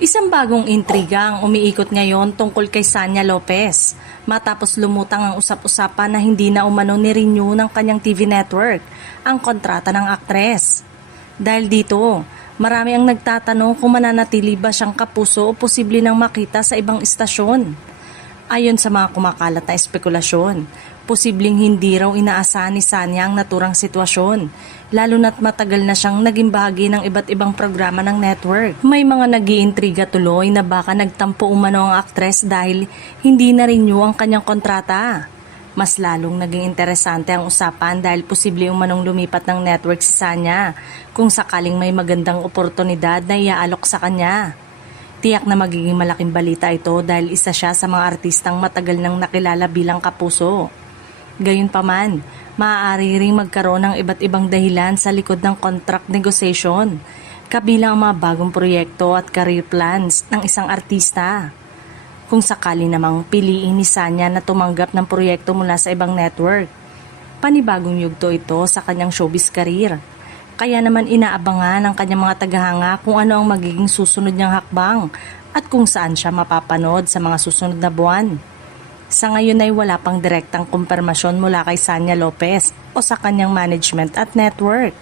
Isang bagong intriga ang umiikot ngayon tungkol kay Sanya Lopez matapos lumutang ang usap-usapan na hindi na umano ni-renew ng kanyang TV network ang kontrata ng aktres. Dahil dito, marami ang nagtatanong kung mananatili ba siyang kapuso o posible nang makita sa ibang istasyon. Ayon sa mga kumakalat na espekulasyon, posibleng hindi raw inaasahan ni Sanya ang naturang sitwasyon, lalo na't matagal na siyang naging bahagi ng iba't ibang programa ng network. May mga nag-iintriga tuloy na baka nagtampo umano ang aktres dahil hindi na-renew ang kanyang kontrata. Mas lalong naging interesante ang usapan dahil posible umanong lumipat ng network si Sanya kung sakaling may magandang oportunidad na iaalok sa kanya. Tiyak na magiging malaking balita ito dahil isa siya sa mga artistang matagal nang nakilala bilang kapuso. Gayunpaman, maaari ring magkaroon ng iba't ibang dahilan sa likod ng contract negotiation, kabilang ang mga bagong proyekto at career plans ng isang artista. Kung sakali namang piliin ni Sanya na tumanggap ng proyekto mula sa ibang network, panibagong yugto ito sa kanyang showbiz career. Kaya naman inaabangan ng kanyang mga tagahanga kung ano ang magiging susunod niyang hakbang at kung saan siya mapapanood sa mga susunod na buwan. Sa ngayon ay wala pang direktang kumpirmasyon mula kay Sanya Lopez o sa kanyang management at network.